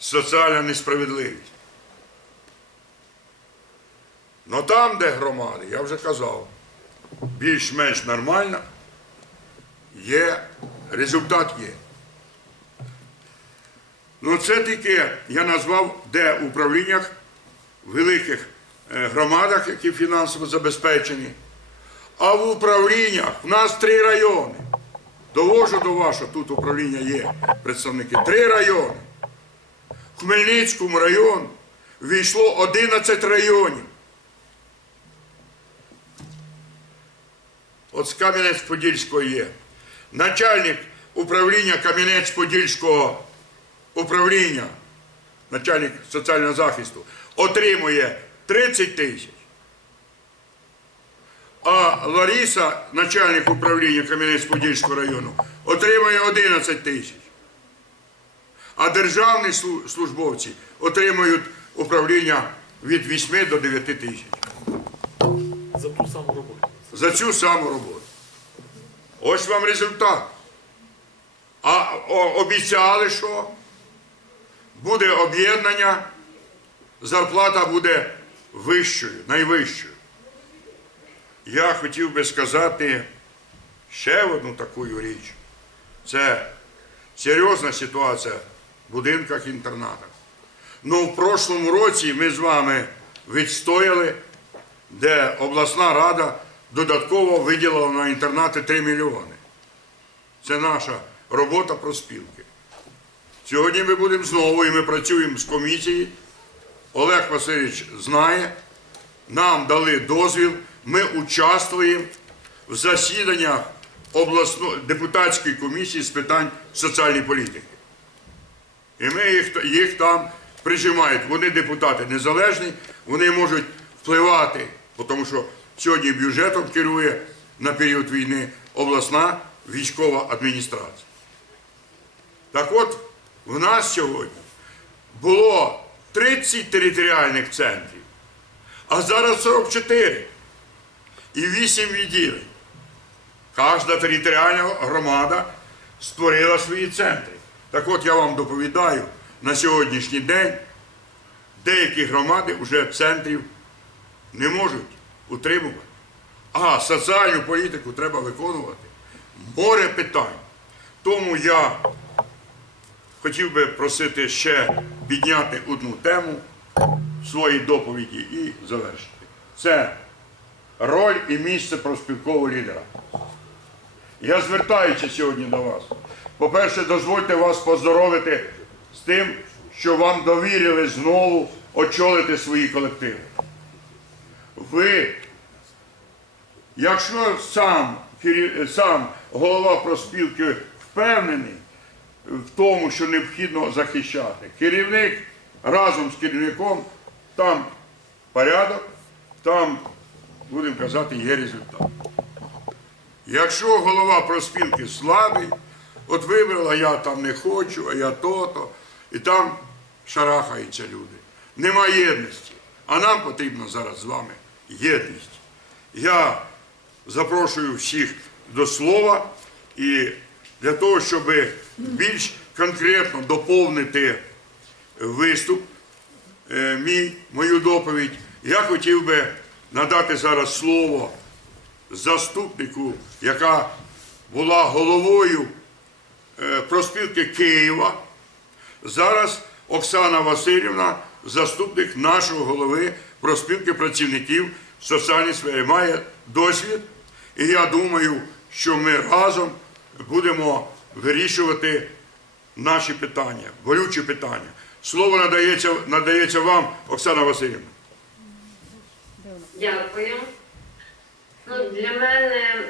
соціальна несправедливість. Но там, де громади, я вже казав, більш-менш нормально, є, результат є. Ну, це тільки я назвав, де в управліннях, великих е, громадах, які фінансово забезпечені. А в управліннях в нас три райони. Довожу до вашого, тут управління є представники. Три райони. Хмельницькому району війшло 11 районів. От з Кам'янець-Подільського є. Начальник управління Кам'янець-Подільського управління, начальник соціального захисту, отримує 30 тисяч. А Лариса, начальник управління Кам'янець-Подільського району, отримує 11 тисяч. А державні службовці отримують управління від 8 до 9 тисяч За ту саму роботу. за цю саму роботу. Ось вам результат. А обіцяли, що буде об'єднання, зарплата буде вищою, найвищою. Я хотів би сказати ще одну таку річ. Це серйозна ситуація в будинках інтернатах. Ну, в прошлому році ми з вами відстояли де обласна рада додатково виділила на інтернати 3 мільйони. Це наша робота проспілки. Сьогодні ми будемо знову, і ми працюємо з комісією. Олег Васильович знає, нам дали дозвіл, ми участвуємо в засіданнях обласної депутатської комісії з питань соціальної політики. І ми їх, їх там прижимають. Вони депутати незалежні, вони можуть впливати, тому що сьогодні бюджетом керує на період війни обласна військова адміністрація. Так от, в нас сьогодні було 30 територіальних центрів, а зараз 44 і 8 відділень. Кожна територіальна громада створила свої центри. Так от я вам доповідаю, на сьогоднішній день деякі громади вже центрів не можуть утримувати. А соціальну політику треба виконувати. Море питань. Тому я хотів би просити ще підняти одну тему в своїй доповіді і завершити. Це роль і місце проспілкового лідера. Я звертаюся сьогодні до вас. По-перше, дозвольте вас поздоровити з тим, що вам довірили знову очолити свої колективи. Ви, якщо сам, сам голова проспілки впевнений в тому, що необхідно захищати, керівник разом з керівником, там порядок, там, будемо казати, є результат. Якщо голова проспілки слабий, от вибрала, я там не хочу, а я то-то, і там шарахаються люди. Нема єдності. А нам потрібна зараз з вами єдність. Я запрошую всіх до слова і для того, щоб більш конкретно доповнити виступ, е, мій, мою доповідь, я хотів би надати зараз слово заступнику, яка була головою проспілки Києва. Зараз Оксана Васильівна, заступник нашого голови проспілки працівників соціальної сфери, має досвід. І я думаю, що ми разом будемо вирішувати наші питання, болючі питання. Слово надається, надається вам, Оксана Васильівна. Дякую. Ну, для мене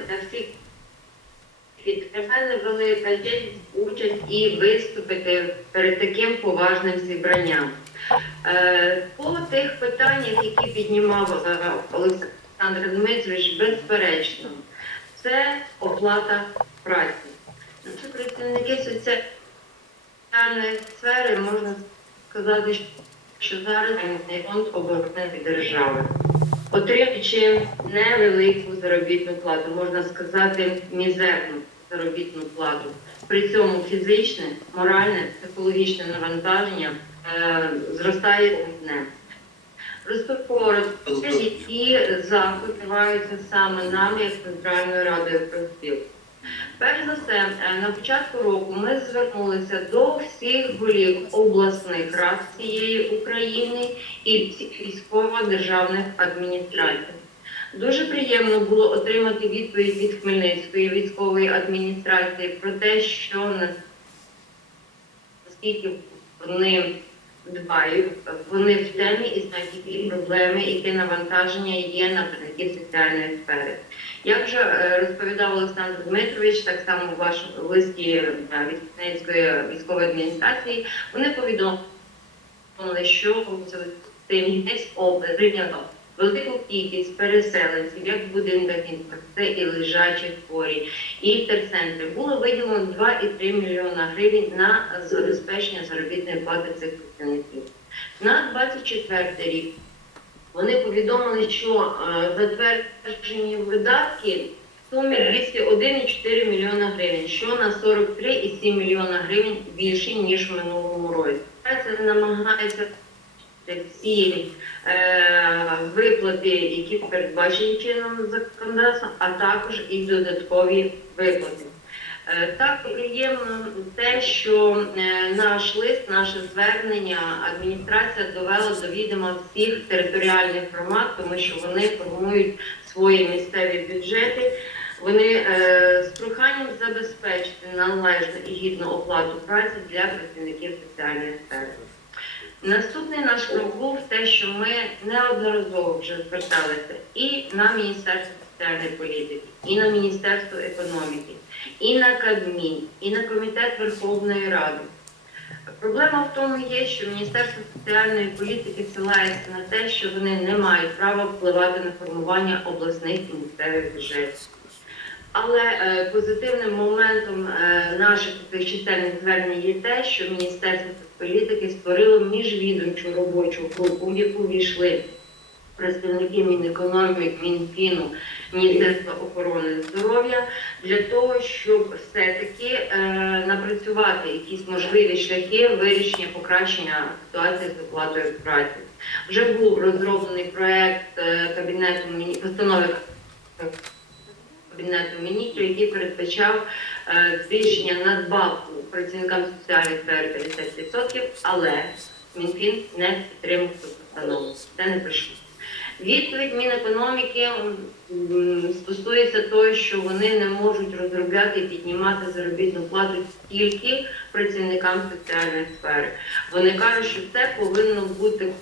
для мене велика честь участь і виступити перед таким поважним зібранням. Е, По тих питаннях, які піднімав е, Олександр Дмитрович, безперечно, це оплата праці. Це працівники соціальної сфери можна сказати, що зараз фонд оборони держави. Отримуючи невелику заробітну плату, можна сказати, мізерну заробітну плату. При цьому фізичне, моральне, психологічне навантаження е, зростає днем. Розпорядки, які заходи саме нами, як Центральною радою профспілок. Перш за все, е, на початку року ми звернулися до всіх голів обласних рад всієї України і військово-державних адміністрацій. Дуже приємно було отримати відповідь від Хмельницької військової адміністрації про те, що наскільки вони дбають, вони в темі і знають, які проблеми, які навантаження є на працівників соціальної сфери. Як вже е, розповідав Олександр Дмитрович, так само в вашому листі е, від Хмельницької військової адміністрації, вони повідомили, що Хмельницькій області прийнято велику кількість переселенців, як в будинках це і лежачі хворі, і в. Було виділено 2,3 мільйона гривень на забезпечення заробітної плати цих працівників. На 24 рік вони повідомили, що е, затверджені видатки в сумі 201,4 мільйона гривень, що на 43,7 мільйона гривень більше, ніж в минулому році. Це намагається всі е, виплати, які передбачені чином законодавством, а також і додаткові виплати. Е, Так приємно те, що е, наш лист, наше звернення адміністрація довела до відома всіх територіальних громад, тому що вони формують свої місцеві бюджети. Вони з проханням забезпечити належну і гідну оплату праці для працівників соціальної сфери. Наступний наш крок був те, що ми неодноразово вже зверталися і на Міністерство соціальної політики, і на Міністерство економіки, і на Кабмін, і на Комітет Верховної Ради. Проблема в тому є, що Міністерство соціальної політики ссилається на те, що вони не мають права впливати на формування обласних і місцевих бюджетів. Але е, позитивним моментом е, наших чисельних звернень є те, що Міністерство політики створило міжвідомчу робочу групу, в яку війшли представники Мінекономіки, Мінфіну, Міністерства охорони здоров'я для того, щоб все-таки е, напрацювати якісь можливі шляхи вирішення покращення ситуації з оплатою праці. Вже був розроблений проект е, кабінету міні- постанови Кабінету міністрів, який передбачав е, збільшення надбавку працівникам соціальної сфери 50%, але Мінфін не підтримав цю постанову. Це не прийшло. Відповідь Мінекономіки стосується того, що вони не можуть розробляти і піднімати заробітну плату тільки працівникам соціальної сфери. Вони кажуть, що це повинно бути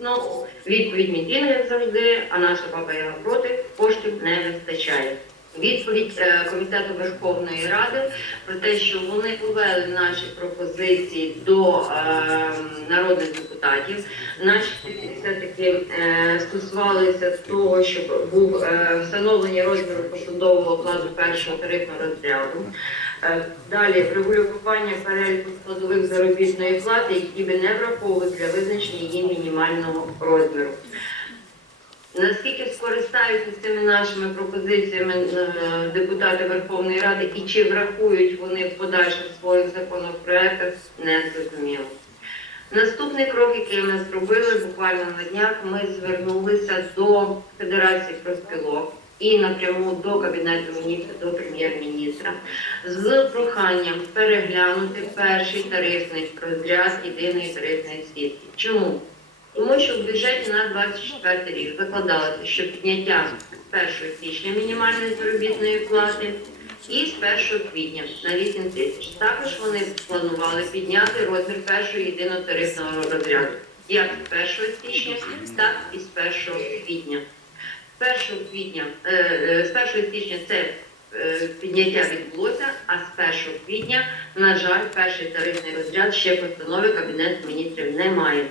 Ну, відповідь Мінфіну, як завжди, а наша Яга проти, коштів не вистачає. Відповідь е, Комітету Верховної Ради про те, що вони повели наші пропозиції до е, народних депутатів. Наші все-таки е, стосувалися того, щоб був е, встановлення розміру посадового окладу першого тарифного розряду. Е, Далі регулювання переліку складових заробітної плати, які би не враховували для визначення її мінімального розміру. Наскільки скористаються цими нашими пропозиціями е, депутати Верховної Ради і чи врахують вони в подальших своїх законопроектах, не зрозуміло. Наступний крок, який ми зробили буквально на днях, ми звернулися до Федерації профспілок і напряму до Кабінету міністрів, до прем'єр-міністра з проханням переглянути перший тарифний розряд єдиної тарифної сітки. Чому? Тому що в бюджеті на 24 рік закладалося, що підняття з 1 січня мінімальної заробітної плати і з 1 квітня на 8 тисяч. Також вони планували підняти розмір першого єдиного тарифного розряду як з 1 січня, так і з 1 квітня. З 1 квітня, е, е, з 1 січня це е, підняття відбулося, а з 1 квітня, на жаль, перший тарифний розряд ще постанови Кабінету міністрів немає.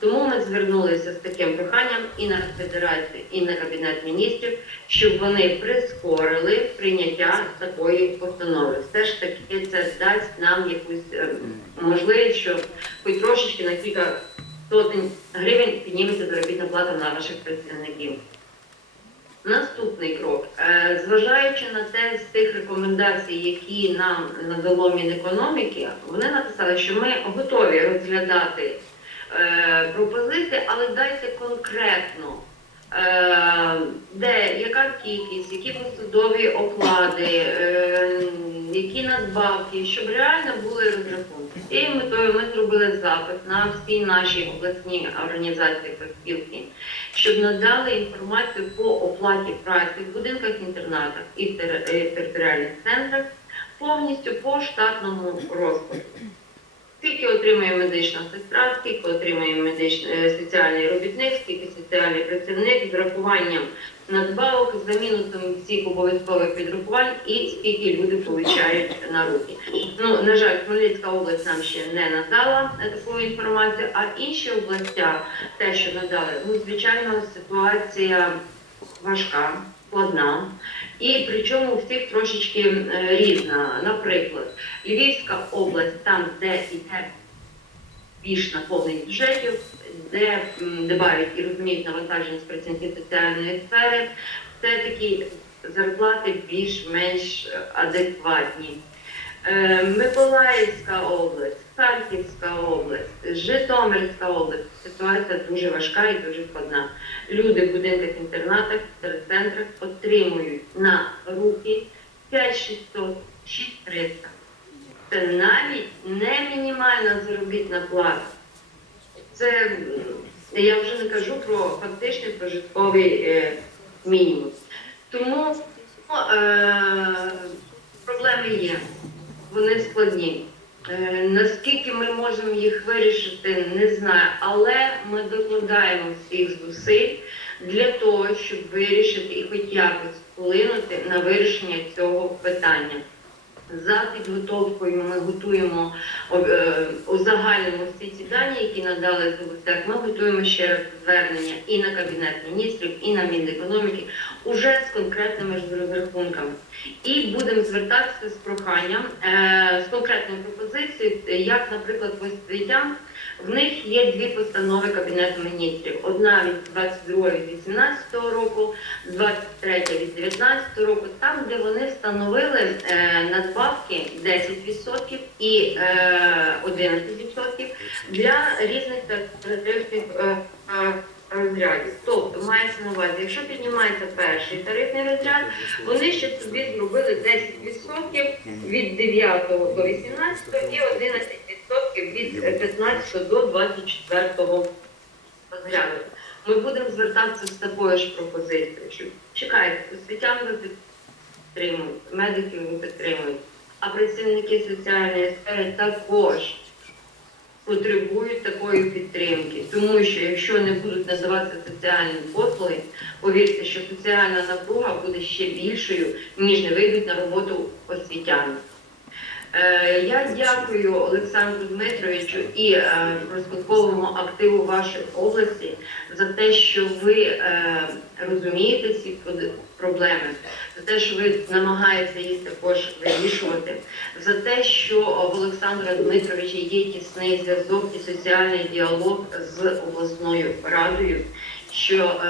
Тому ми звернулися з таким проханням і на федерацію, і на кабінет міністрів, щоб вони прискорили прийняття такої постанови. Все ж таки це дасть нам якусь можливість, що хоч трошечки на кілька сотень гривень підніметься заробітна плата на наших працівників. Наступний крок, Е, зважаючи на те з тих рекомендацій, які нам надало Мінекономіки, вони написали, що ми готові розглядати е, пропозиції, але дайте конкретно, де яка кількість, які посудові оклади, е, які надбавки, щоб реально були розрахунки. І метою ми зробили запит на всі наші обласні організації профспілки, щоб надали інформацію по оплаті праці в будинках інтернатах і е, територіальних центрах повністю по штатному розкладу. Скільки отримує медична сестра, скільки отримує е, соціальний робітник, скільки соціальний працівник з врахуванням надбавок, з замінусом всіх обов'язкових підрахувань і скільки люди получають на руки. Ну на жаль, Хмельницька область нам ще не надала таку інформацію, а інші областя, те, що надали, ну звичайно, ситуація важка, складна. І причому у всіх трошечки е, різна. Наприклад, Львівська область, там, де йде більш наповнення бюджетів, де дбають і розуміють навантаженість працівників соціальної сфери, все-таки зарплати більш-менш е, адекватні. Е, Миколаївська область, Харківська область, Житомирська область. Ситуація дуже важка і дуже складна. Люди в будинках інтернатах, в центрах отримують на руки 5600, 6300. Це навіть не мінімальна заробітна плата. Це я вже не кажу про фактичний прожитковий е, мінімум. Тому е, проблеми є, вони складні. Е, наскільки ми можемо їх вирішити, не знаю, але ми докладаємо всіх зусиль для того, щоб вирішити і хоч якось вплинути на вирішення цього питання. За підготовкою ми готуємо е, узагальнимо всі ці дані, які надали з областях. Ми готуємо ще раз звернення і на кабінет міністрів, і на Мінекономіки, уже з конкретними розрахунками. І будемо звертатися з проханням е, з конкретною пропозицією, як, наприклад, в освітян. В них є дві постанови Кабінету міністрів. Одна від 22 від 18 року, 23 від 19 року, там, де вони встановили е, надбавки 10% і е, 11% для різних тарифних е, е, розрядів. Тобто мається на увазі, якщо піднімається перший тарифний розряд, вони ще собі зробили 10% від 9 до 18 і 11% від 15 до 24 розряду. Ми будемо звертатися з такою ж пропозицією, що чекайте, освітян ви підтримують, медиків ви підтримують, а працівники соціальної сфери також потребують такої підтримки, тому що якщо не будуть називатися соціальні послуги, повірте, що соціальна напруга буде ще більшою, ніж не вийдуть на роботу освітяни. Е, Я дякую Олександру Дмитровичу і е, розпадковому активу вашої області за те, що ви е, розумієте ці проблеми, за те, що ви намагаєтеся їх також вирішувати, за те, що в Олександра Дмитровича є тісний зв'язок і соціальний діалог з обласною радою, що